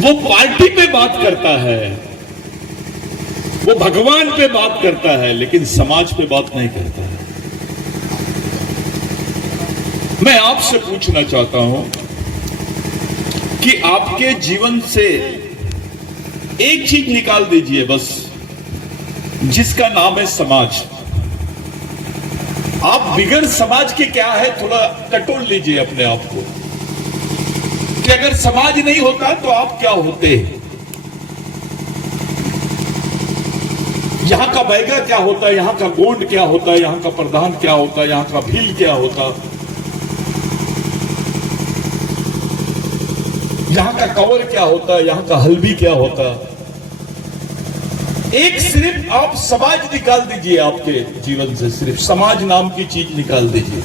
वो पार्टी पे बात करता है, वो भगवान पे बात करता है, लेकिन समाज पे बात नहीं करता है। मैं आपसे पूछना चाहता हूं कि आपके जीवन से एक चीज निकाल दीजिए बस, जिसका नाम है समाज। आप बिगड़ समाज के क्या है थोड़ा टटोल लीजिए अपने आप को कि अगर समाज नहीं होता तो आप क्या होते। यहां का बैगा क्या होता, यहां का गोंड क्या होता, यहां का प्रधान क्या होता, यहां का भील क्या होता, यहां का कंवर क्या होता, यहां का हल्बी क्या होता। एक सिर्फ आप समाज निकाल दीजिए आपके जीवन से, सिर्फ समाज नाम की चीज निकाल दीजिए।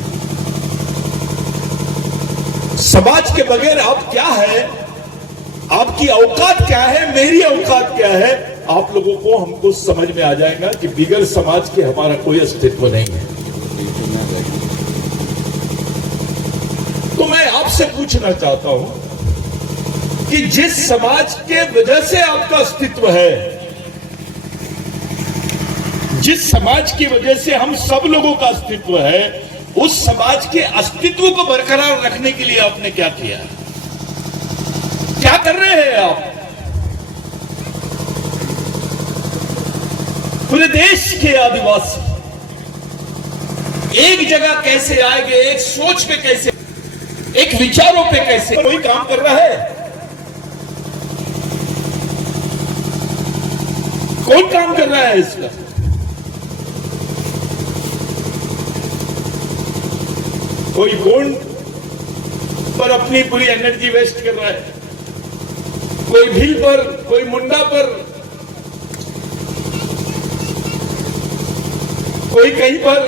समाज के बगैर आप क्या है, आपकी औकात क्या है, मेरी औकात क्या है, आप लोगों को हमको समझ में आ जाएगा कि बिगड़ समाज के हमारा कोई अस्तित्व नहीं है। तो मैं आपसे पूछना चाहता हूं कि जिस समाज के वजह से आपका अस्तित्व है, जिस समाज की वजह से हम सब लोगों का अस्तित्व है, उस समाज के अस्तित्व को बरकरार रखने के लिए आपने क्या किया, क्या कर रहे हैं आप? पूरे देश के आदिवासी एक जगह कैसे आएंगे, एक सोच पे कैसे, एक विचारों पे कैसे कोई काम कर रहा है? कौन काम कर रहा है इसका? कोई गोंड पर अपनी पूरी एनर्जी वेस्ट कर रहा है, कोई भील पर, कोई मुंडा पर, कोई कहीं पर।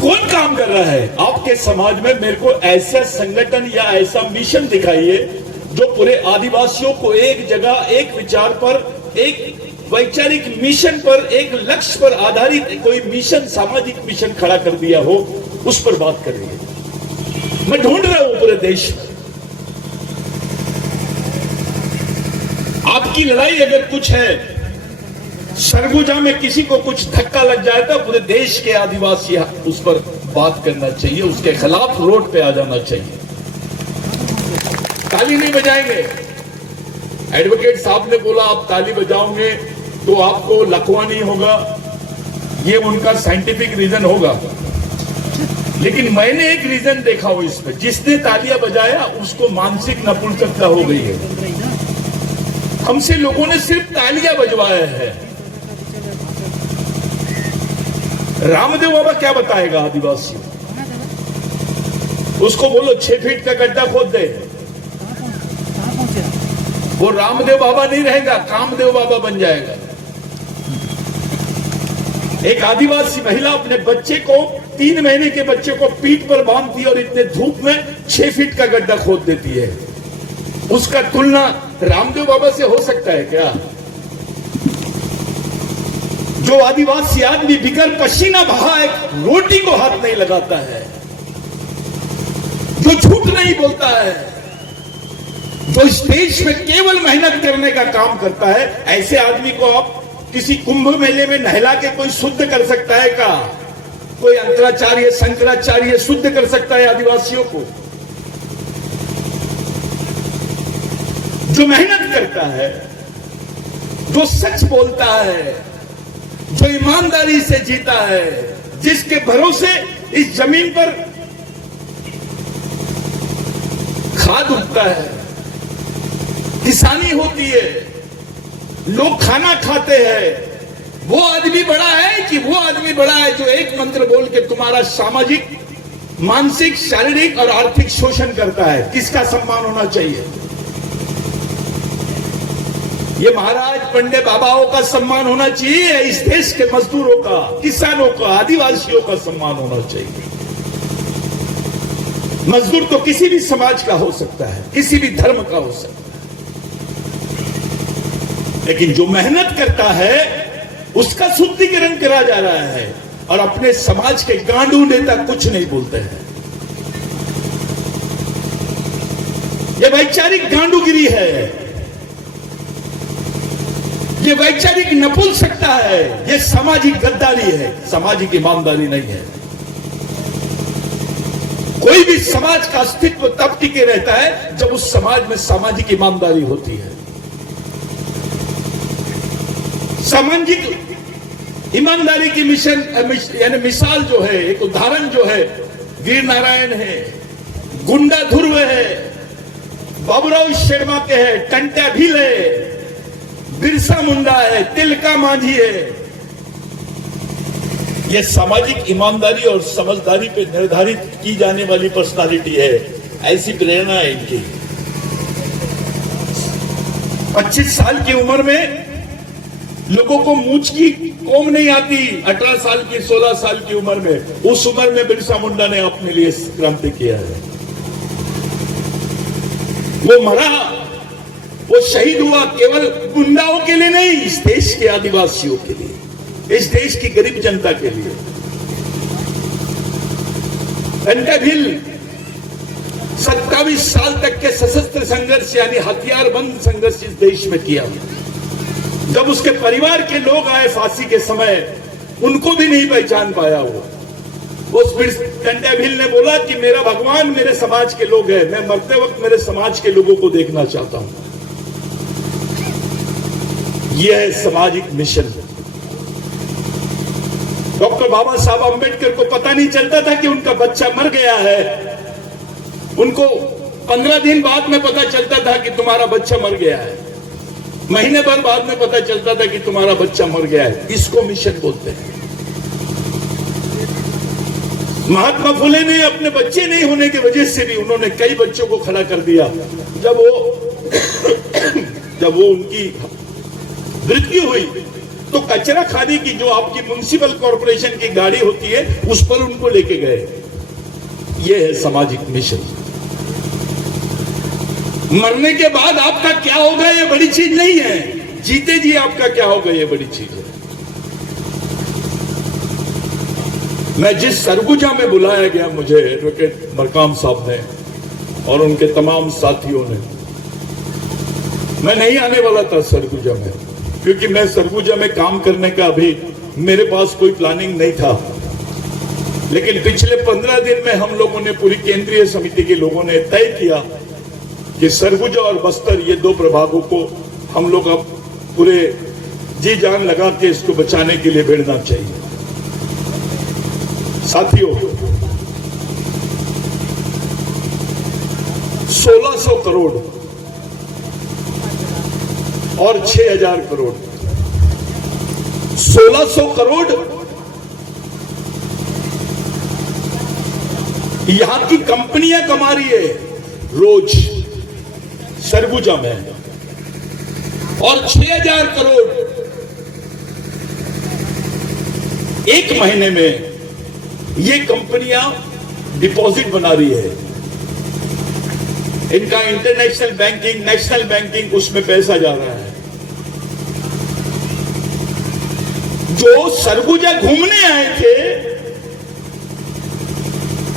कौन काम कर रहा है आपके समाज में? मेरे को ऐसा संगठन या ऐसा मिशन दिखाइए जो पूरे आदिवासियों को एक जगह, एक विचार पर, एक वैचारिक मिशन पर, एक लक्ष्य पर आधारित कोई मिशन, सामाजिक मिशन खड़ा कर दिया हो, उस पर बात कर रही है। मैं ढूंढ रहा हूं पूरे देश में। आपकी लड़ाई अगर कुछ है, सरगुजा में किसी को कुछ धक्का लग जाए तो पूरे देश के आदिवासी उस पर बात करना चाहिए, उसके खिलाफ रोड पे आ जाना चाहिए। ताली नहीं बजाएंगे। एडवोकेट साहब ने बोला आप ताली बजाओगे तो आपको लकवा नहीं होगा, ये उनका साइंटिफिक रीजन होगा, लेकिन मैंने एक रीजन देखा हो इसमें, जिसने तालियां बजाया उसको मानसिक नपुंसकता हो गई है। हमसे लोगों ने सिर्फ तालियां बजवाया है। रामदेव बाबा क्या बताएगा आदिवासियों? उसको बोलो 6 फीट का गड्ढा खोद दे, वो रामदेव बाबा नहीं रहेगा, कामदेव बाबा बन जाएगा। एक आदिवासी महिला अपने बच्चे को, 3 महीने के बच्चे को पीठ पर बांधती है और इतने धूप में 6 फीट का गड्ढा खोद देती है। उसका तुलना रामदेव बाबा से हो सकता है क्या? जो आदिवासी आदमी बिगर पसीना बहा एक रोटी को हाथ नहीं लगाता है, जो झूठ नहीं बोलता है, जो स्टेज में केवल मेहनत करने का काम करता है, ऐसे आदमी को आप किसी कुंभ मेले में नहला के कोई शुद्ध कर सकता है क्या? कोई अंतराचार्य, शंकराचार्य शुद्ध कर सकता है आदिवासियों को? जो मेहनत करता है, जो सच बोलता है, जो ईमानदारी से जीता है, जिसके भरोसे इस जमीन पर खाद उगता है, किसानी होती है, लोग खाना खाते हैं, वो आदमी बड़ा है कि वो आदमी बड़ा है जो एक मंत्र बोल के तुम्हारा सामाजिक, मानसिक, शारीरिक और आर्थिक शोषण करता है? किसका सम्मान होना चाहिए? ये महाराज पंडे बाबाओं का सम्मान होना चाहिए, इस देश के मजदूरों का, किसानों का, आदिवासियों का सम्मान होना चाहिए। मजदूर तो किसी भी समाज का हो सकता है, किसी भी धर्म का हो सकता है, लेकिन जो मेहनत करता है उसका शुद्धिकरण करा जा रहा है, और अपने समाज के गांडू नेता कुछ नहीं बोलते हैं। ये वैचारिक गांडूगिरी है, ये वैचारिक नपुंसकता है, ये सामाजिक गद्दारी है, सामाजिक ईमानदारी नहीं है। कोई भी समाज का अस्तित्व तब टिके रहता है जब उस समाज में सामाजिक ईमानदारी होती है। सामाजिक ईमानदारी की यानी मिसाल जो है, एक उदाहरण जो है, वीर नारायण है, गुंडा ध्रुव है, बाबूराव शर्मा के है, टंटा भील है, बिरसा मुंडा है, तिलका मांझी है। यह सामाजिक ईमानदारी और समझदारी पे निर्धारित की जाने वाली पर्सनालिटी है, ऐसी प्रेरणा है इनकी। 25 साल की उम्र में लोगों को मूंछ की कोम नहीं आती, 18 साल की 16 साल की उम्र में, उस उम्र में बिरसा मुंडा ने अपने लिए क्रांति किया है। वो मरा, वो शहीद हुआ केवल गुंडाओं के लिए नहीं, इस देश के आदिवासियों के लिए, इस देश की गरीब जनता के लिए। टंटा भील 27 साल तक के सशस्त्र संघर्ष यानी हथियारबंद संघर्ष इस देश में किया। जब उसके परिवार के लोग आए फांसी के समय, उनको भी नहीं पहचान पाया वो। उस टंटा भील ने बोला कि मेरा भगवान मेरे समाज के लोग हैं, मैं मरते वक्त मेरे समाज के लोगों को देखना चाहता हूं। यह है सामाजिक मिशन। डॉक्टर बाबा साहब अंबेडकर को पता नहीं चलता था कि उनका बच्चा मर गया है। उनको 15 दिन बाद में पता चलता था कि तुम्हारा बच्चा मर गया है, महीने भर बाद में पता चलता था कि तुम्हारा बच्चा मर गया है। इसको मिशन बोलते हैं। महात्मा फुले ने अपने बच्चे नहीं होने की वजह से भी उन्होंने कई बच्चों को खड़ा कर दिया। जब वो उनकी मृत्यु हुई तो कचरा खाने की जो आपकी म्युनिसिपल कॉर्पोरेशन की गाड़ी होती है, उस पर उनको लेके गए। यह है सामाजिक मिशन। मरने के बाद आपका क्या होगा ये बड़ी चीज नहीं है, जीते जी आपका क्या होगा ये बड़ी चीज है। मैं जिस सरगुजा में बुलाया गया मुझे एडवोकेट मरकाम साहब ने और उनके तमाम साथियों ने, मैं नहीं आने वाला था सरगुजा में, क्योंकि मैं सरगुजा में काम करने का अभी मेरे पास कोई प्लानिंग नहीं था। लेकिन पिछले 15 दिन में हम लोगों ने, पूरी केंद्रीय समिति के लोगों ने तय किया कि सरगुजा और बस्तर, ये 2 प्रभागों को हम लोग अब पूरे जी जान लगा के इसको बचाने के लिए भिड़ना चाहिए। साथियों, 1600 करोड़ और 6000 करोड़, 1600 करोड़ यहां की कंपनियां कमा रही है रोज सरगुजा में, और 6000 करोड़ एक महीने में ये कंपनियां डिपॉजिट बना रही है। इनका इंटरनेशनल बैंकिंग, नेशनल बैंकिंग, उसमें पैसा जा रहा है। जो सरगुजा घूमने आए थे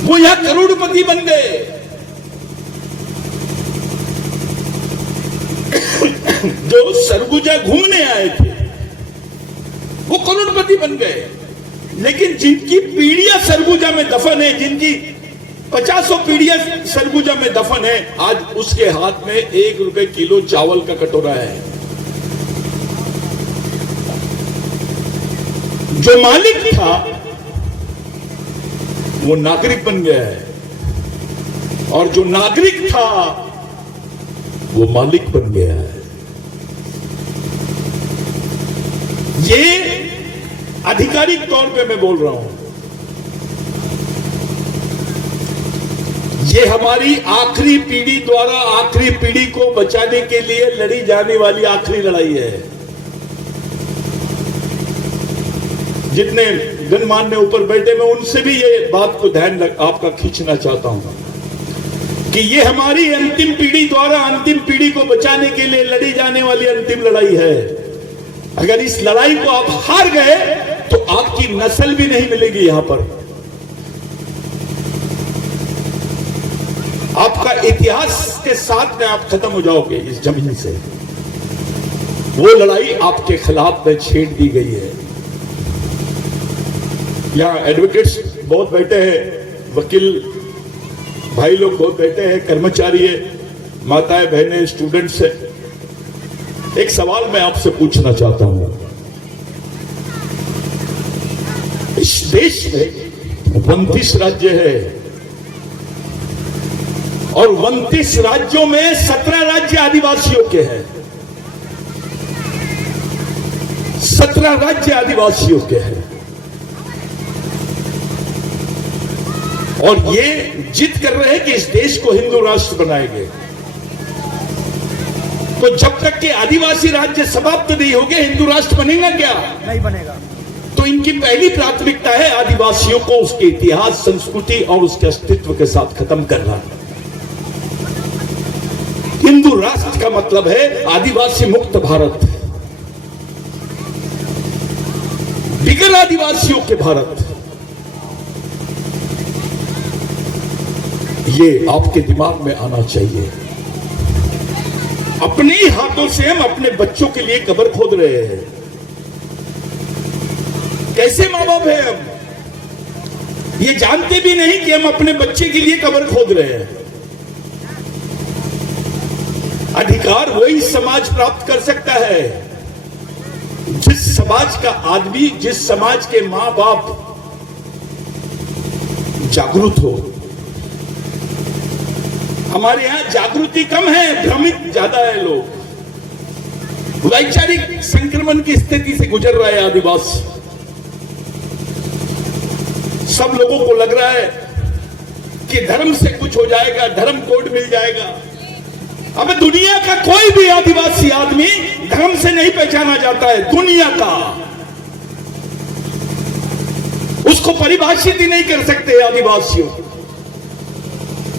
वो यहां करोड़पति बन गए। जो सरगुजा घूमने आए थे वो करोड़पति बन गए। लेकिन जिनकी पीढ़ियां सरगुजा में दफन है, जिनकी 50 पीढ़ियां सरगुजा में दफन है, आज उसके हाथ में 1 रुपए किलो चावल का कटोरा है। जो मालिक था वो नागरिक बन गया है, और जो नागरिक था वो मालिक बन गया है। ये आधिकारिक तौर पे मैं बोल रहा हूं, ये हमारी आखिरी पीढ़ी द्वारा आखिरी पीढ़ी को बचाने के लिए लड़ी जाने वाली आखिरी लड़ाई है। जितने गणमान्य ऊपर बैठे, मैं उनसे भी ये बात को ध्यान आपका खींचना चाहता हूं कि ये हमारी अंतिम पीढ़ी द्वारा अंतिम पीढ़ी को बचाने के लिए लड़ी जाने वाली अंतिम लड़ाई है। अगर इस लड़ाई को आप हार गए तो आपकी नस्ल भी नहीं मिलेगी। यहां पर आपका इतिहास के साथ में आप खत्म हो जाओगे इस जमीन से। वो लड़ाई आपके खिलाफ में छेड़ दी गई है। यहाँ एडवोकेट्स बहुत बैठे हैं, वकील भाई लोग बहुत बैठे हैं, कर्मचारी है, माताएं बहनें, स्टूडेंट्स है। एक सवाल मैं आपसे पूछना चाहता हूं, इस देश में 29 राज्य है और 29 राज्यों में 17 राज्य आदिवासियों के हैं। 17 राज्य आदिवासियों के हैं और ये जिद कर रहे हैं कि इस देश को हिंदू राष्ट्र बनाएंगे। तो जब तक कि आदिवासी राज्य समाप्त नहीं होंगे हिंदू राष्ट्र बनेगा क्या? नहीं बनेगा। तो इनकी पहली प्राथमिकता है आदिवासियों को उसके इतिहास, संस्कृति और उसके अस्तित्व के साथ खत्म करना। हिंदू राष्ट्र का मतलब है आदिवासी मुक्त भारत, बिगड़ आदिवासियों के भारत। ये आपके दिमाग में आना चाहिए। अपने ही हाथों से हम अपने बच्चों के लिए कब्र खोद रहे हैं। कैसे मां बाप है हम? ये जानते भी नहीं कि हम अपने बच्चे के लिए कब्र खोद रहे हैं। अधिकार वही समाज प्राप्त कर सकता है जिस समाज का आदमी, जिस समाज के मां बाप जागरूक हो। हमारे यहां जागृति कम है, भ्रमित ज्यादा है लोग। वैचारिक संक्रमण की स्थिति से गुजर रहा है आदिवासी। सब लोगों को लग रहा है कि धर्म से कुछ हो जाएगा, धर्म कोड मिल जाएगा। अब दुनिया का कोई भी आदिवासी आदमी धर्म से नहीं पहचाना जाता है। दुनिया का उसको परिभाषित ही नहीं कर सकते आदिवासियों।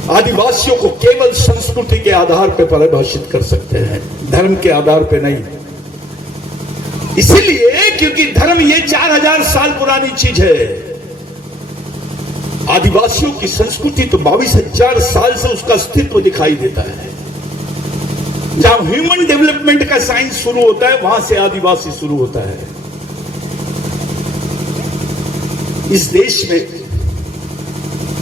आदिवासियों को केवल संस्कृति के आधार पर परिभाषित कर सकते हैं, धर्म के आधार पर नहीं। इसीलिए क्योंकि धर्म ये 4000 साल पुरानी चीज है। आदिवासियों की संस्कृति तो 22,000 साल से उसका अस्तित्व दिखाई देता है। जहां ह्यूमन डेवलपमेंट का साइंस शुरू होता है वहां से आदिवासी शुरू होता है। इस देश में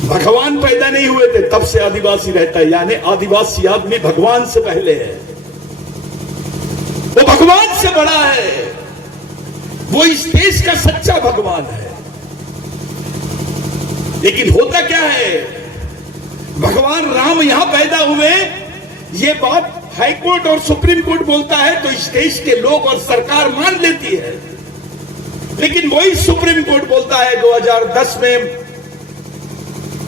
भगवान पैदा नहीं हुए थे तब से आदिवासी रहता है, यानी आदिवासी आदमी भगवान से पहले है। वो भगवान से बड़ा है, वो इस देश का सच्चा भगवान है। लेकिन होता क्या है, भगवान राम यहां पैदा हुए, ये बात हाई कोर्ट और सुप्रीम कोर्ट बोलता है तो इस देश के लोग और सरकार मान लेती है। लेकिन वही सुप्रीम कोर्ट बोलता है 2010 में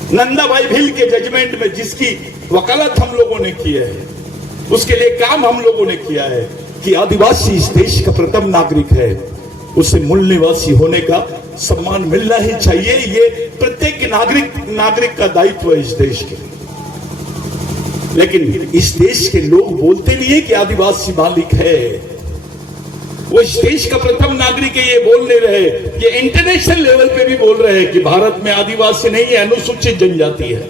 नंदाबाई भील के जजमेंट में, जिसकी वकालत हम लोगों ने की है, उसके लिए काम हम लोगों ने किया है कि आदिवासी इस देश का प्रथम नागरिक है, उसे मूल निवासी होने का सम्मान मिलना ही चाहिए। ये प्रत्येक नागरिक का दायित्व है इस देश के। लेकिन इस देश के लोग बोलते नहीं है कि आदिवासी मालिक है, वो इस देश का प्रथम नागरिक है। ये बोल नहीं रहे, ये इंटरनेशनल लेवल पे भी बोल रहे हैं कि भारत में आदिवासी नहीं है, अनुसूचित जनजाति है।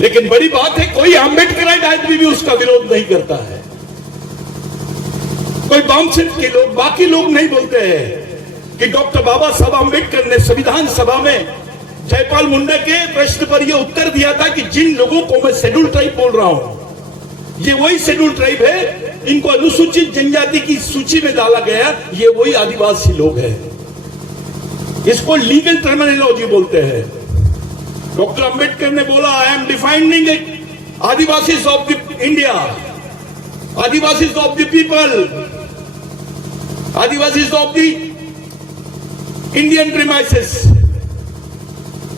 लेकिन बड़ी बात है, कोई अम्बेडकराइट आदमी भी उसका विरोध नहीं करता है। कोई वामसिद्ध के लोग, बाकी लोग नहीं बोलते हैं कि डॉक्टर बाबा साहब अम्बेडकर ने संविधान सभा में जयपाल मुंडा के प्रश्न पर यह उत्तर दिया था कि जिन लोगों को मैं शेड्यूल ट्राइब बोल रहा हूं, ये वही शेड्यूल ट्राइब है, इनको अनुसूचित जनजाति की सूची में डाला गया, ये वही आदिवासी लोग हैं। इसको लीगल टर्मिनोलॉजी बोलते हैं। डॉक्टर अंबेडकर ने बोला, I am defining Adivasis of the India, Adivasis of the people, Adivasis of the Indian premises,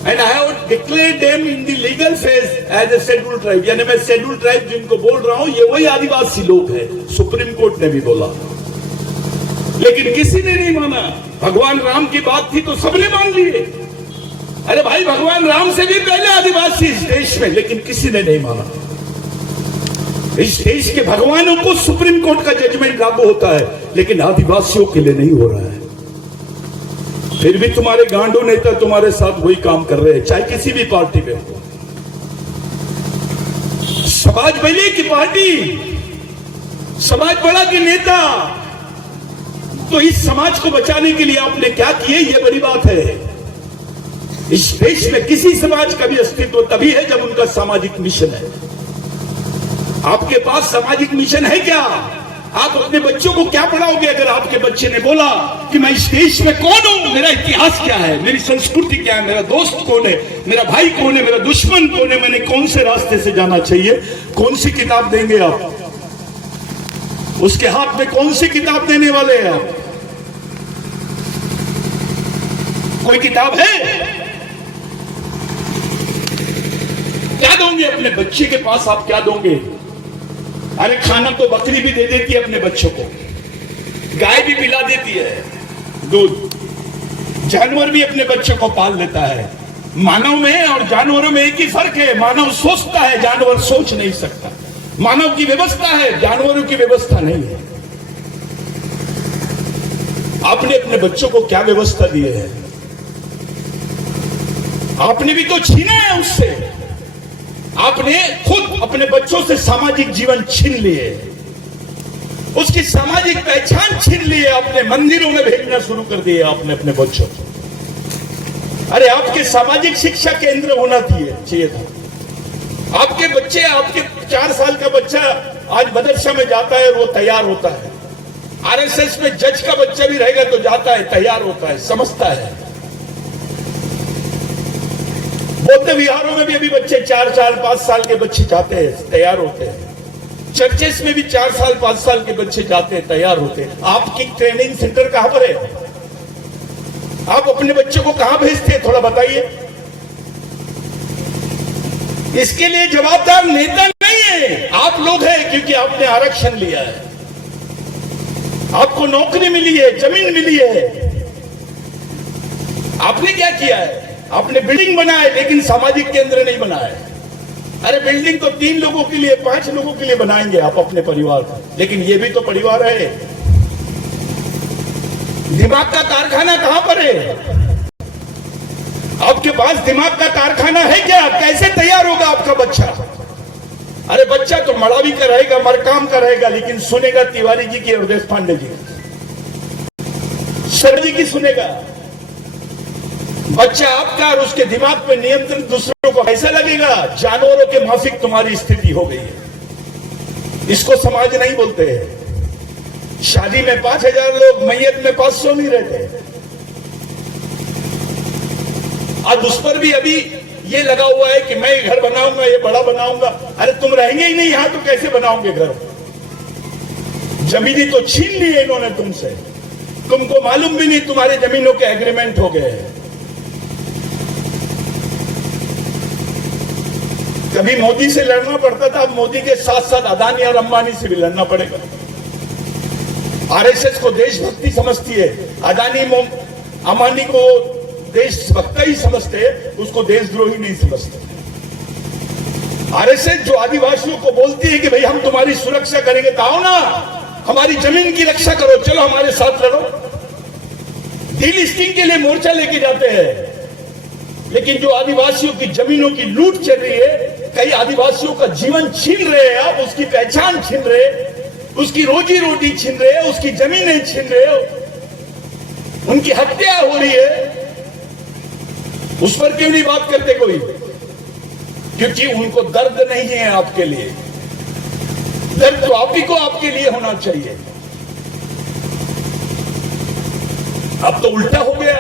and I have declared them in the legal phase as a scheduled tribe। यानी मैं scheduled tribe जिनको बोल रहा हूं ये वही आदिवासी लोग हैं। सुप्रीम कोर्ट ने भी बोला, लेकिन किसी ने नहीं माना। भगवान राम की बात थी तो सबने मान लिए। अरे भाई, भगवान राम से भी पहले आदिवासी इस देश में, लेकिन किसी ने नहीं माना। इस देश के भगवानों को सुप्रीम कोर्ट का जजमेंट लागू होता है, लेकिन आदिवासियों के लिए नहीं हो रहा है। फिर भी तुम्हारे गांडू नेता तुम्हारे साथ वही काम कर रहे हैं, चाहे किसी भी पार्टी में हो। समाज बड़ी की पार्टी, समाज बड़ा की नेता। तो इस समाज को बचाने के लिए आपने क्या किए, ये बड़ी बात है। इस देश में किसी समाज का भी अस्तित्व तभी है जब उनका सामाजिक मिशन है। आपके पास सामाजिक मिशन है क्या? आप अपने बच्चों को क्या पढ़ाओगे अगर आपके बच्चे ने बोला कि मैं इस देश में कौन हूं, मेरा इतिहास क्या है, मेरी संस्कृति क्या है, मेरा दोस्त कौन है, मेरा भाई कौन है, मेरा दुश्मन कौन है, मैंने कौन से रास्ते से जाना चाहिए? कौन सी किताब देंगे आप उसके हाथ में? कौन सी किताब देने वाले हैं आप? कोई किताब है? क्या दोगे अपने बच्चे के पास? आप क्या दोगे? अरे खाना तो बकरी भी दे देती है अपने बच्चों को, गाय भी पिला देती है दूध, जानवर भी अपने बच्चों को पाल लेता है। मानव में और जानवरों में एक ही फर्क है, मानव सोचता है, जानवर सोच नहीं सकता। मानव की व्यवस्था है, जानवरों की व्यवस्था नहीं है। आपने अपने बच्चों को क्या व्यवस्था दी है? आपने भी तो छीना है उससे। आपने खुद अपने बच्चों से सामाजिक जीवन छीन लिए, उसकी सामाजिक पहचान छीन लिए, आपने मंदिरों में भेजना शुरू कर दिए आपने अपने बच्चों को। अरे आपके सामाजिक शिक्षा केंद्र होना चाहिए था। आपके बच्चे, आपके 4 साल का बच्चा आज मदरसा में जाता है और वो तैयार होता है। आरएसएस में जज का बच्चा भी रहेगा तो जाता है, तैयार होता है, समझता है। बौद्ध विहारों में भी अभी बच्चे 4 साल 5 साल के बच्चे जाते हैं, तैयार होते हैं। चर्चेस में भी 4 साल 5 साल के बच्चे जाते हैं, तैयार होते हैं। आपकी ट्रेनिंग सेंटर कहां पर है? आप अपने बच्चों को कहां भेजते हैं, थोड़ा बताइए। इसके लिए जवाबदार नेता नहीं है, आप लोग हैं, क्योंकि आपने आरक्षण लिया है, आपको नौकरी मिली है, जमीन मिली है। आपने क्या किया है? आपने बिल्डिंग बनाए लेकिन सामाजिक केंद्र नहीं बनाए। अरे बिल्डिंग तो 3 लोगों के लिए, 5 लोगों के लिए बनाएंगे आप अपने परिवार का, लेकिन ये भी तो परिवार है। दिमाग का कारखाना कहां पर है? आपके पास दिमाग का कारखाना है क्या? कैसे तैयार होगा आपका बच्चा? अरे बच्चा तो मड़ावी का रहेगा, मरकाम का रहेगा, लेकिन सुनेगा तिवारी जी की और देशपांडे जी की, सर जी की सुनेगा। बच्चा आपका और उसके दिमाग पे नियंत्रण दूसरों को ऐसा लगेगा जानवरों के माफिक तुम्हारी स्थिति हो गई है। इसको समाज नहीं बोलते हैं। शादी में 5000 लोग, मैयत में 500 नहीं रहते। आज उस पर भी अभी ये लगा हुआ है कि मैं घर बनाऊंगा, ये बड़ा बनाऊंगा। अरे तुम रहेंगे ही नहीं यहां तो कैसे बनाओगे घर? जमीनी तो छीन ली है इन्होंने तुमसे, तुमको मालूम भी नहीं तुम्हारे जमीनों के एग्रीमेंट हो गए। कभी मोदी से लड़ना पड़ता था, अब मोदी के साथ साथ अदानी और अंबानी से भी लड़ना पड़ेगा। आरएसएस को देशभक्ति समझती है, अदानी अंबानी को देशभक्त ही समझते हैं, उसको देशद्रोही नहीं समझते। आरएसएस जो आदिवासियों को बोलती है कि भाई हम तुम्हारी सुरक्षा करेंगे, तो आओ ना हमारी जमीन की रक्षा करो, चलो हमारे साथ लड़ो। डीलिस्टिंग के लिए मोर्चा लेके जाते हैं, लेकिन जो आदिवासियों की जमीनों की लूट चल रही है, कई आदिवासियों का जीवन छीन रहे हैं आप, उसकी पहचान छीन रहे, उसकी रोजी रोटी छीन रहे, उसकी जमीनें छीन रहे, उनकी हत्या हो रही है। उस पर क्यों नहीं बात करते कोई? क्योंकि उनको दर्द नहीं है आपके लिए। दर्द तो आप ही को आपके लिए होना चाहिए। अब तो उल्टा हो गया,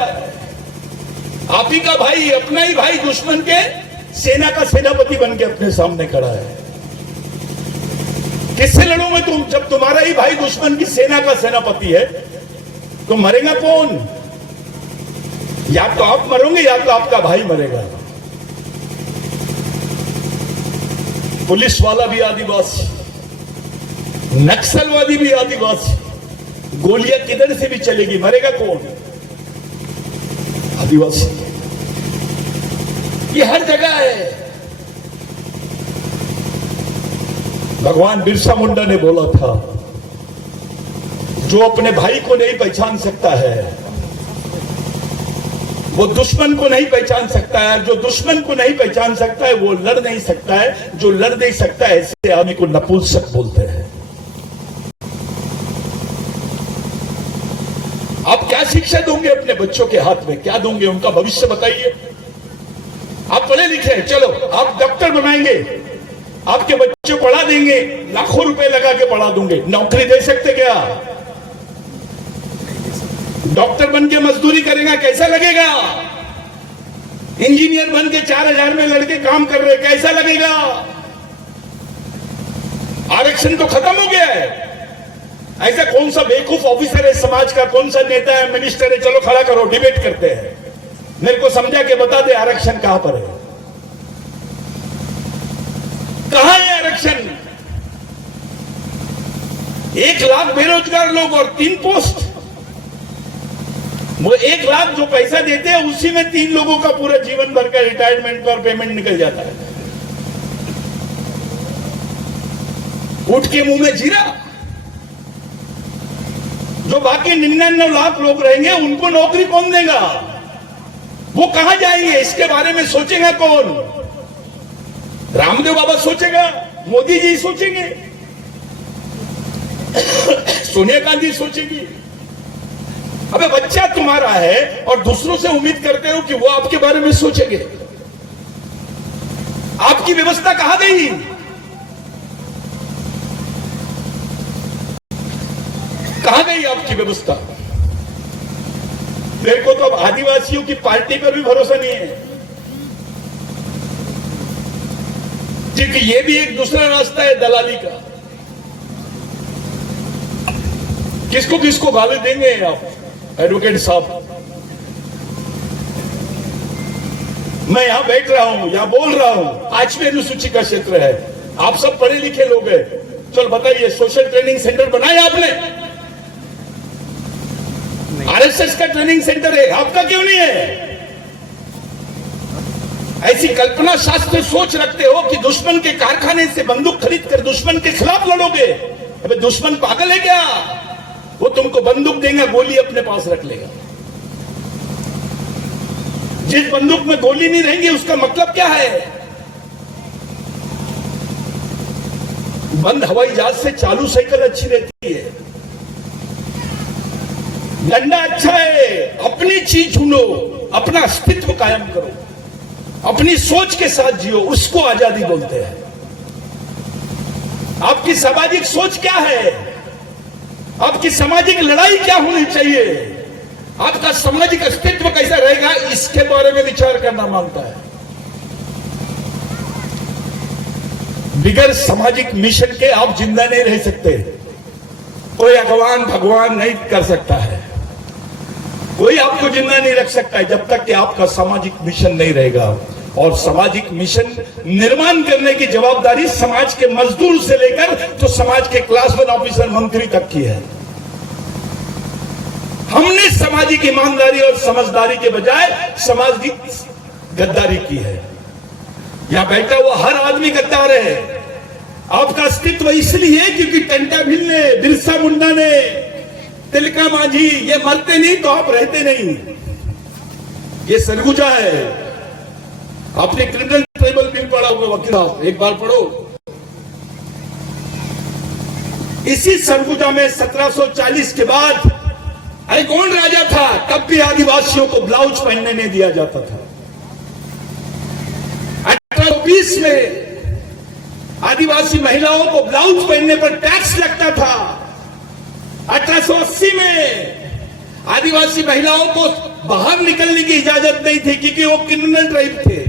आप ही का भाई, अपना ही भाई दुश्मन के सेना का सेनापति बन के अपने सामने खड़ा है। किससे लड़ोगे तुम जब तुम्हारा ही भाई दुश्मन की सेना का सेनापति है? तो मरेगा कौन? या तो आप मरोगे या तो आपका भाई मरेगा। पुलिस वाला भी आदिवासी, नक्सलवादी भी आदिवासी, गोलियां किधर से भी चलेगी, मरेगा कौन? आदिवासी। ये हर जगह है। भगवान बिरसा मुंडा ने बोला था, जो अपने भाई को नहीं पहचान सकता है वो दुश्मन को नहीं पहचान सकता है, जो दुश्मन को नहीं पहचान सकता है वो लड़ नहीं सकता है, जो लड़ नहीं सकता है ऐसे आदमी को नपुंसक बोलते हैं। आप क्या शिक्षा दोगे अपने बच्चों के हाथ में, क्या दोगे, उनका भविष्य बताइए। आप पढ़े लिखे, चलो आप डॉक्टर बनाएंगे, आपके बच्चों को पढ़ा देंगे, लाखों रुपए लगा के पढ़ा दूंगे, नौकरी दे सकते क्या? डॉक्टर बन के मजदूरी करेगा, कैसा लगेगा? इंजीनियर बन के 4000 में लड़के काम कर रहे, कैसा लगेगा? आरक्षण तो खत्म हो गया है। ऐसा कौन सा बेवकूफ ऑफिसर है समाज का, कौन सा नेता है, मिनिस्टर है, चलो खड़ा करो, डिबेट करते हैं, मेरे को समझा के बता दे आरक्षण कहां पर है, कहां है आरक्षण? 1 लाख बेरोजगार लोग और 3 पोस्ट, वो 1 लाख जो पैसा देते हैं उसी में 3 लोगों का पूरा जीवन भर का रिटायरमेंट पर पेमेंट निकल जाता है। उठ के मुंह में जीरा। जो बाकी 99 लाख लोग रहेंगे उनको नौकरी कौन देगा? वो कहां जाएंगे? इसके बारे में सोचेगा कौन? रामदेव बाबा सोचेगा, मोदी जी सोचेंगे, सोनिया गांधी सोचेगी। अबे बच्चा तुम्हारा है और दूसरों से उम्मीद करते हो कि वो आपके बारे में सोचेंगे। आपकी व्यवस्था कहां गई? कहां गई आपकी व्यवस्था? मेरे को तो अब आदिवासियों की पार्टी पर भी भरोसा नहीं है, क्योंकि ये भी एक दूसरा रास्ता है दलाली का। किसको किसको गाली देंगे आप एडवोकेट साहब? मैं यहां बैठ रहा हूं, यहां बोल रहा हूं, 5वीं अनुसूची का क्षेत्र है, आप सब पढ़े लिखे लोग हैं, चल बताइए सोशल ट्रेनिंग सेंटर बनाया आपने? आरएसएस का ट्रेनिंग सेंटर है, आपका क्यों नहीं है? ऐसी कल्पना शास्त्र सोच रखते हो कि दुश्मन के कारखाने से बंदूक खरीद कर दुश्मन के खिलाफ लड़ोगे। अबे दुश्मन पागल है क्या? वो तुमको बंदूक देगा, गोली अपने पास रख लेगा। जिस बंदूक में गोली नहीं रहेंगी उसका मतलब क्या है? बंद हवाई जहाज से चालू साइकिल अच्छी रहती है, डंडा अच्छा है। अपनी चीज ढूंढो, अपना अस्तित्व कायम करो, अपनी सोच के साथ जियो, उसको आजादी बोलते हैं। आपकी सामाजिक सोच क्या है? आपकी सामाजिक लड़ाई क्या होनी चाहिए? आपका सामाजिक अस्तित्व कैसा रहेगा, इसके बारे में विचार करना मांगता है। बिगर सामाजिक मिशन के आप जिंदा नहीं रह सकते। कोई अगवान भगवान नहीं कर सकता है, कोई आपको जिंदा नहीं रख सकता है जब तक कि आपका सामाजिक मिशन नहीं रहेगा। और सामाजिक मिशन निर्माण करने की जवाबदारी समाज के मजदूर से लेकर तो समाज के क्लास 1 ऑफिसर मंत्री तक की है। हमने सामाजिक ईमानदारी और समझदारी के बजाय सामाजिक गद्दारी की है। यहां बैठा हुआ हर आदमी गद्दार है। आपका अस्तित्व इसलिए क्योंकि टंटा भिल ने, बिरसा मुंडा ने, तिलका मांझी ये मरते नहीं तो आप रहते नहीं। ये सरगुजा है। आपने क्रिमिनल ट्राइबल बिल पढ़ा होगा वकील साहब, एक बार पढ़ो। इसी सरगुजा में 1740 के बाद अरे कौन राजा था, तब भी आदिवासियों को ब्लाउज पहनने नहीं दिया जाता था। 1820 में आदिवासी महिलाओं को ब्लाउज पहनने पर टैक्स लगता था। 1880 में आदिवासी महिलाओं को बाहर निकलने की इजाजत नहीं थी क्योंकि वो क्रिमिनल ट्राइब थे।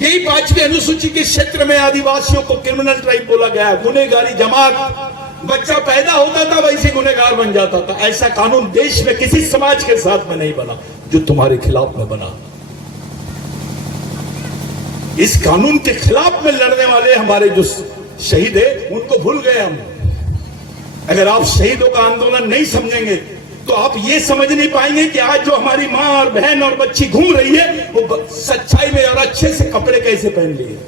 यही 5वीं अनुसूची के क्षेत्र में आदिवासियों को क्रिमिनल ट्राइब बोला गया, गुनहगारी जमात। बच्चा पैदा होता था वैसे गुनहगार बन जाता था। ऐसा कानून देश में किसी समाज के साथ में नहीं बना जो तुम्हारे खिलाफ में बना। इस कानून के खिलाफ में लड़ने वाले हमारे जो शहीद है उनको भूल गए हम। अगर आप शहीदों का आंदोलन नहीं समझेंगे तो आप ये समझ नहीं पाएंगे कि आज जो हमारी माँ और बहन और बच्ची घूम रही है वो सच्चाई में और अच्छे से कपड़े कैसे पहन लिए।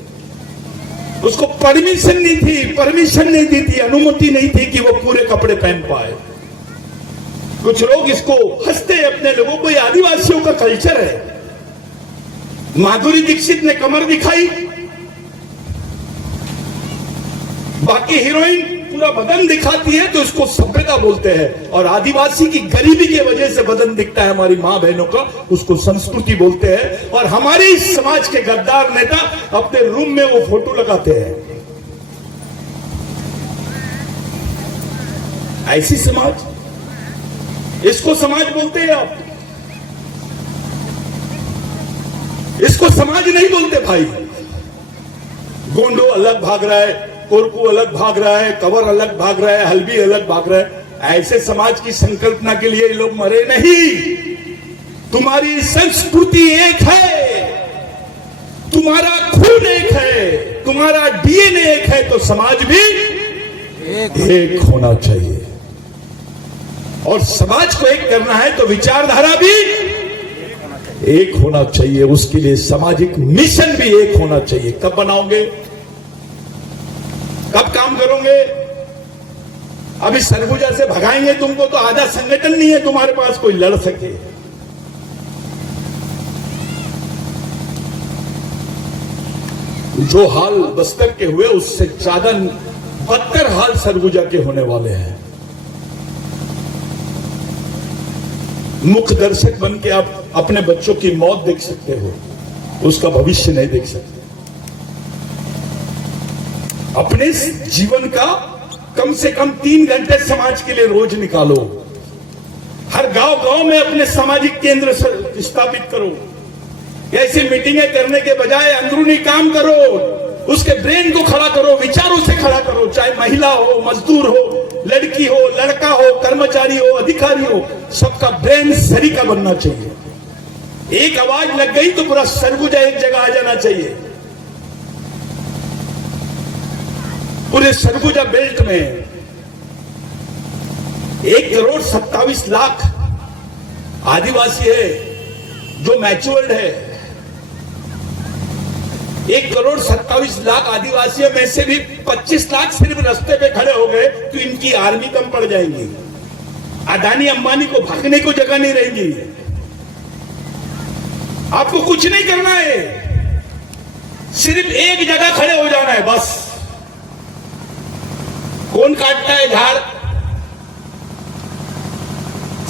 उसको परमिशन नहीं थी, अनुमति नहीं थी कि वो पूरे कपड़े पहन पाए। कुछ लोग इसको हंसते हैं अपने लोगों को, ये आदिवासियों का कल्चर है। माधुरी दीक्षित ने कमर दिखाई, बाकी हीरोइन पूरा बदन दिखाती है तो इसको सभ्यता बोलते हैं। और आदिवासी की गरीबी की वजह से बदन दिखता है हमारी मां बहनों का, उसको संस्कृति बोलते हैं। और हमारे इस समाज के गद्दार नेता अपने रूम में वो फोटो लगाते हैं। ऐसी समाज, इसको समाज बोलते हैं आप? इसको समाज नहीं बोलते भाई। गोंडो अलग भाग रहा है, कोरकू अलग भाग रहा है, कवर अलग भाग रहा है, हल्बी अलग भाग रहा है। ऐसे समाज की संकल्पना के लिए लोग मरे नहीं। तुम्हारी संस्कृति एक है, तुम्हारा खून एक है, तुम्हारा डीएनए एक है, तो समाज भी एक होना चाहिए। और समाज को एक करना है तो विचारधारा भी एक होना चाहिए। उसके लिए सामाजिक मिशन भी एक होना चाहिए। कब बनाओगे, कब काम करोगे? अभी सरगुजा से भगाएंगे तुमको तो आधा संगठन नहीं है तुम्हारे पास कोई लड़ सके। जो हाल बस्तर के हुए उससे ज्यादा बदतर हाल सरगुजा के होने वाले हैं। मुख्य दर्शक बन के आप अपने बच्चों की मौत देख सकते हो, उसका भविष्य नहीं देख सकते। अपने जीवन का कम से कम 3 घंटे समाज के लिए रोज निकालो। हर गांव गांव में अपने सामाजिक केंद्र स्थापित करो। ऐसी मीटिंगें करने के बजाय अंदरूनी काम करो, उसके ब्रेन को खड़ा करो, विचारों से खड़ा करो। चाहे महिला हो, मजदूर हो, लड़की हो, लड़का हो, कर्मचारी हो, अधिकारी हो, सबका ब्रेन सरीका बनना चाहिए। एक आवाज लग गई तो पूरा सरगुजा एक जगह आ जाना चाहिए। पूरे सरगुजा बेल्ट में 1,27,00,000 आदिवासी है जो मैच्योर्ड है। 1,27,00,000 आदिवासियों में से भी 25 लाख सिर्फ रास्ते पे खड़े हो गए तो इनकी आर्मी कम पड़ जाएंगी। अदानी अंबानी को भागने को जगह नहीं रहेगी। आपको कुछ नहीं करना है, सिर्फ एक जगह खड़े हो जाना है बस। कौन काटता है झाड़?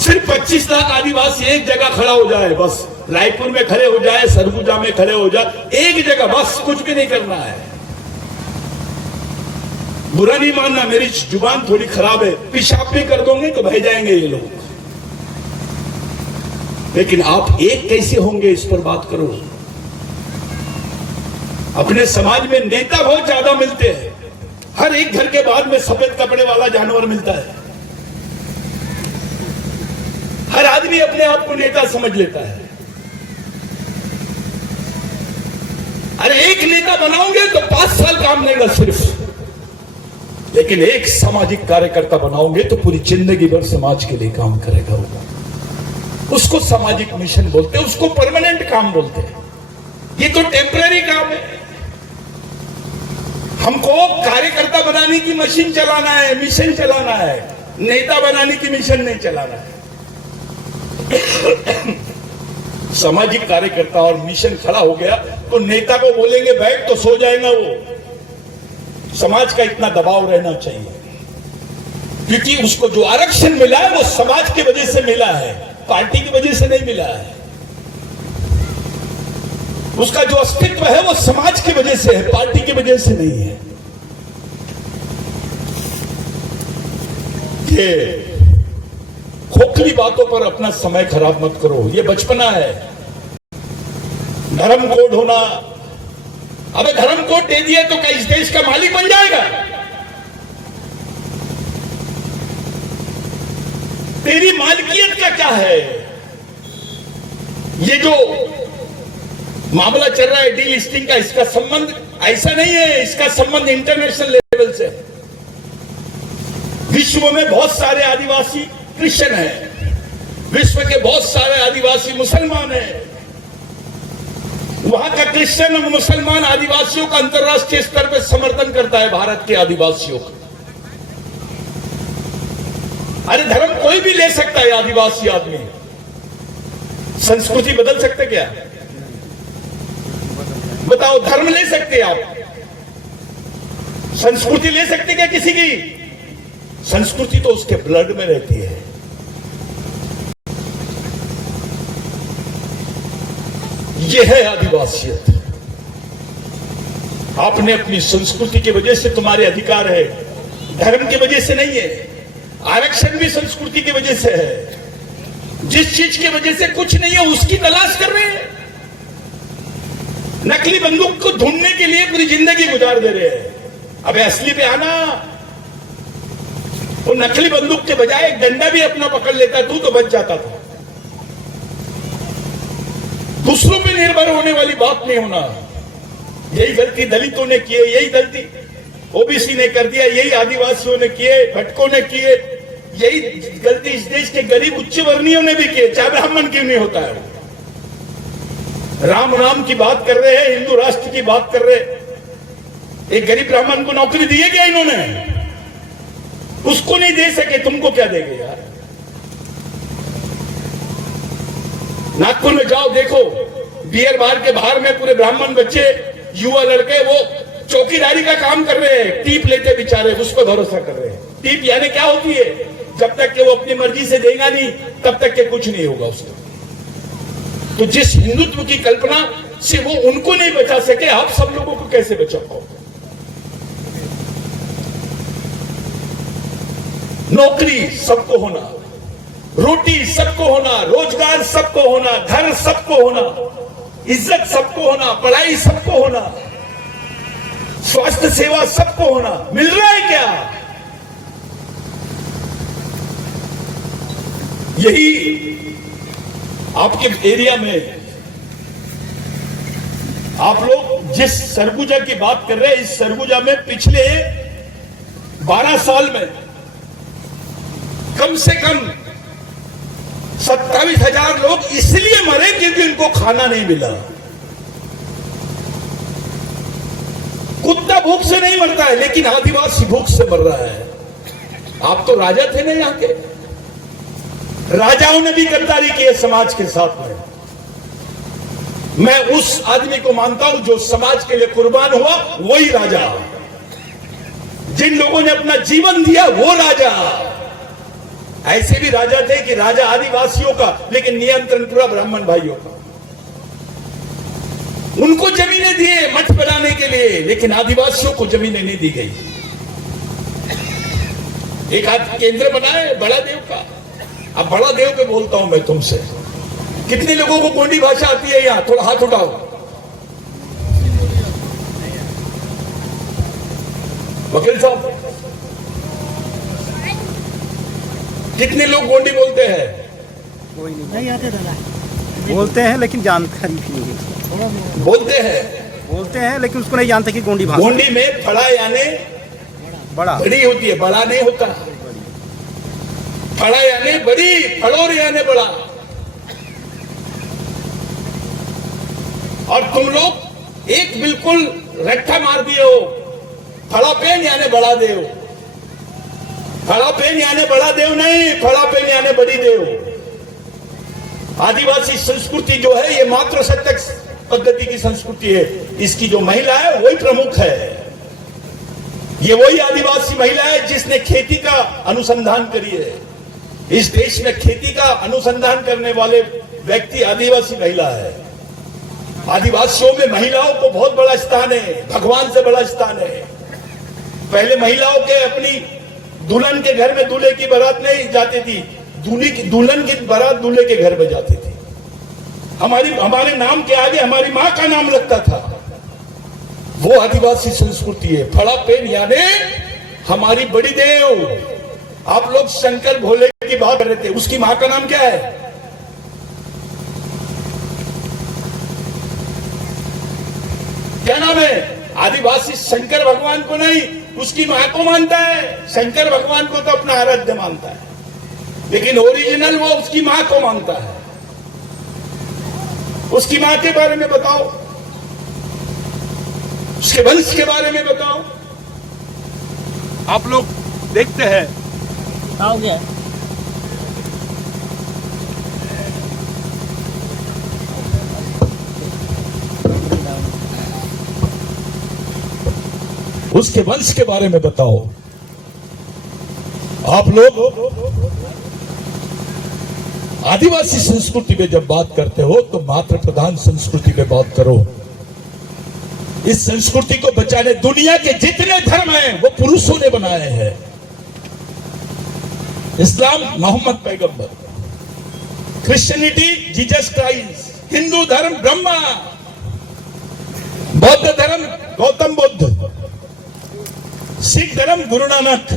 सिर्फ 25 लाख आदिवासी एक जगह खड़ा हो जाए बस। रायपुर में खड़े हो जाए, सरगुजा में खड़े हो जाए, एक जगह बस, कुछ भी नहीं करना है। बुरा नहीं मानना, मेरी जुबान थोड़ी खराब है, पेशाब भी कर दोगे तो बह जाएंगे ये लोग। लेकिन आप एक कैसे होंगे इस पर बात करो। अपने समाज में नेता बहुत ज्यादा मिलते हैं। हर एक घर के बाद में सफेद कपड़े वाला जानवर मिलता है। हर आदमी अपने आप को नेता समझ लेता है। अरे एक नेता बनाओगे तो 5 साल काम लेगा सिर्फ, लेकिन एक सामाजिक कार्यकर्ता बनाओगे तो पूरी जिंदगी भर समाज के लिए काम करेगा होगा। उसको सामाजिक मिशन बोलते हैं, उसको परमानेंट काम बोलते हैं। ये तो टेम्पररी काम है। हमको कार्यकर्ता बनाने की मशीन चलाना है, मिशन चलाना है, नेता बनाने की मिशन नहीं चलाना है। सामाजिक कार्यकर्ता और मिशन खड़ा हो गया तो नेता को बोलेंगे बैठ तो सो जाएगा वो। समाज का इतना दबाव रहना चाहिए, क्योंकि उसको जो आरक्षण मिला है वो समाज की वजह से मिला है, पार्टी की वजह से नहीं मिला है। उसका जो अस्तित्व है वो समाज की वजह से है, पार्टी की वजह से नहीं है। ये खोखली बातों पर अपना समय खराब मत करो, ये बचपना है। धर्म कोड होना, अबे धर्म कोड दे दिया तो क्या इस देश का मालिक बन जाएगा? तेरी मालकियत का क्या है? ये जो मामला चल रहा है डीलिस्टिंग का, इसका संबंध ऐसा नहीं है, इसका संबंध इंटरनेशनल लेवल से। विश्व में बहुत सारे आदिवासी क्रिश्चियन हैं, विश्व के बहुत सारे आदिवासी मुसलमान हैं। वहां का क्रिश्चियन और मुसलमान आदिवासियों का अंतर्राष्ट्रीय स्तर पर समर्थन करता है भारत के आदिवासियों का। अरे धर्म कोई भी ले सकता है, आदिवासी आदमी। संस्कृति बदल सकते क्या? बताओ, धर्म ले सकते आप? संस्कृति ले सकते क्या किसी की? संस्कृति तो उसके ब्लड में रहती है। यह है आदिवासियत। आपने अपनी संस्कृति की वजह से तुम्हारे अधिकार है, धर्म की वजह से नहीं है। आरक्षण भी संस्कृति की वजह से है। जिस चीज की वजह से कुछ नहीं है उसकी तलाश कर रहे हैं। नकली बंदूक को ढूंढने के लिए पूरी जिंदगी गुजार दे रहे हैं। अबे असली पे आना। वो नकली बंदूक के बजाय एक डंडा भी अपना पकड़ लेता तू तो बच जाता था। दूसरों पे निर्भर होने वाली बात नहीं होना। यही गलती दलितों ने की है, यही गलती ओबीसी ने कर दिया, यही आदिवासियों ने किए, भटकों ने किए, यही गलती इस देश के गरीब उच्च वर्णियों ने भी किए, चाहे ब्राह्मण क्यों नहीं होता है। राम नाम की बात कर रहे हैं, हिंदू राष्ट्र की बात कर रहे हैं। एक गरीब ब्राह्मण को नौकरी दी है क्या इन्होंने? उसको नहीं दे सके, तुमको क्या देंगे यार? नागपुर में जाओ, देखो बियर बार के बाहर में पूरे ब्राह्मण बच्चे, युवा लड़के वो चौकीदारी का काम कर रहे हैं। टीप लेते बेचारे, उस पर भरोसा कर रहे हैं। टीप यानी क्या होती है? जब तक कि वो अपनी मर्जी से देगा नहीं तब तक के कुछ नहीं होगा उसको। तो जिस हिंदुत्व की कल्पना से वो उनको नहीं बचा सके, आप सब लोगों को कैसे बचा पाओगे? नौकरी सबको होना, रोटी सबको होना, रोजगार सबको होना, घर सबको होना, इज्जत सबको होना, पढ़ाई सबको होना, स्वास्थ्य सेवा सबको होना। मिल रहा है क्या? यही आपके एरिया में आप लोग जिस सरगुजा की बात कर रहे हैं, इस सरगुजा में पिछले 12 साल में कम से कम 27,000 लोग इसलिए मरे क्योंकि उनको खाना नहीं मिला। कुत्ता भूख से नहीं मरता है, लेकिन आदिवासी भूख से मर रहा है। आप तो राजा थे ना यहां के, राजाओं ने भी गद्दारी की है समाज के साथ में। मैं उस आदमी को मानता हूं जो समाज के लिए कुर्बान हुआ, वही राजा। जिन लोगों ने अपना जीवन दिया वो राजा। ऐसे भी राजा थे कि राजा आदिवासियों का, लेकिन नियंत्रण पूरा ब्राह्मण भाइयों का। उनको जमीनें दिए मठ बनाने के लिए, लेकिन आदिवासियों को जमीनें नहीं दी गई। एक केंद्र बनाए बड़ा देव का। अब बड़ा देव पे बोलता हूं मैं तुमसे, कितने लोगों को गोंडी भाषा आती है? यहां थोड़ा हाथ उठाओ। वकील साहब, कितने लोग गोंडी बोलते हैं? कोई नहीं आते दादा। बोलते हैं लेकिन जानकारी नहीं है। बोलते हैं लेकिन उसको नहीं जानते कि गोंडी भाषा। गोंडी में फड़ा यानी बड़ा बड़ी होती है, बड़ा नहीं होता। फड़ा यानी बड़ी, फड़ोर यानी बड़ा। और तुम लोग एक बिल्कुल रट्टा मार दिए हो। फड़ा पेन यानी बड़ा देव, फड़ा पेन यानी बड़ा देव नहीं, फड़ा पेन यानी बड़ी देव। आदिवासी संस्कृति जो है ये मात्र सत्य पद्धति की संस्कृति है। इसकी जो महिला है वही प्रमुख है। ये वही आदिवासी महिला है जिसने खेती का अनुसंधान करी है। इस देश में खेती का अनुसंधान करने वाले व्यक्ति आदिवासी महिला है। आदिवासियों में महिलाओं को बहुत बड़ा स्थान है, भगवान से बड़ा स्थान है। पहले महिलाओं के अपनी दुल्हन के घर में दूल्हे की बारात नहीं जाती थी, दुल्हन की बारात दूल्हे के घर में जाती थी। हमारे नाम के आगे हमारी मां का नाम लगता था। वो आदिवासी संस्कृति है। फड़ा पेन यानी हमारी बड़ी देव। आप लोग शंकर भोले की बात कर रहे थे, उसकी मां का नाम क्या है? क्या नाम है? आदिवासी शंकर भगवान को नहीं, उसकी मां को मानता है। शंकर भगवान को तो अपना आराध्य मानता है, लेकिन ओरिजिनल वो उसकी मां को मानता है। उसकी मां के बारे में बताओ, उसके वंश के बारे में बताओ। आप लोग देखते हैं उसके वंश के बारे में बताओ। आप लोग आदिवासी संस्कृति में जब बात करते हो तो मातृ प्रधान संस्कृति में बात करो। इस संस्कृति को बचाने दुनिया के जितने धर्म हैं वो पुरुषों ने बनाए हैं। इस्लाम मोहम्मद पैगंबर, क्रिश्चियनिटी जीसस क्राइस्ट, हिंदू धर्म ब्रह्मा, बौद्ध धर्म गौतम बुद्ध, सिख धर्म गुरु नानक।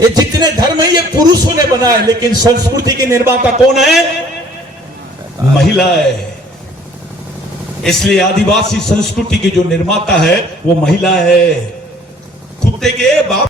ये जितने धर्म है ये पुरुषों ने बनाए, लेकिन संस्कृति की निर्माता कौन है? महिला है। इसलिए आदिवासी संस्कृति की जो निर्माता है वो महिला है। कुत्ते के बाप